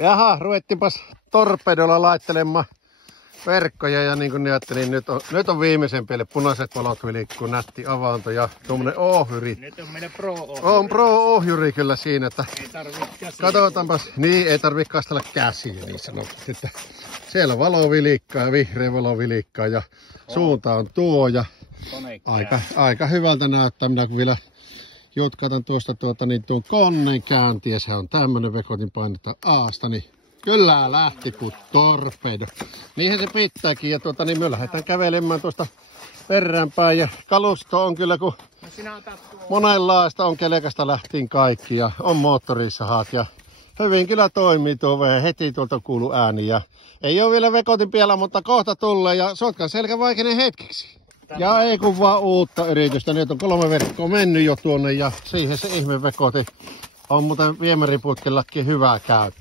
Jaha, ruvettiinpas torpedolla laittelemaan verkkoja ja niin kuin ajattelin, nyt on viimeisen päälle punaiset valot vilikkuu, nätti avaanto ja tuommoinen ohjuri. Nyt on meidän pro-ohjuri. On pro-ohjuri kyllä siinä, että ei tarvitse käsiä. Katsotaanpas, niin ei tarvitse kastella käsiä niin sanotusti, että siellä valo vilikkaa ja vihreä valo vilikkaa ja suunta on tuo ja aika hyvältä näyttää, minä kun vielä jutkatan tuosta niin tuon koneen käyntiä, se on tämmönen vekotin painetta aasta, niin kyllä lähti kuin torpedo. Niinhän se pitääkin ja niin me lähdetään kävelemään tuosta perään ja kalusto on kyllä kun monenlaista on kelekasta lähtien kaikki ja on moottorissahat ja hyvin kyllä toimii tuo vene, heti tuolta kuuluu ääni ja ei ole vielä vekotin piellä, mutta kohta tulee ja Sotkan selkävaikeinen hetkeksi. Ja ei kun vaan uutta yritystä, nyt on 3 verkkoa mennyt jo tuonne ja siihen se ihme vekoti on muuten viemäriputkellakin hyvä käyttö.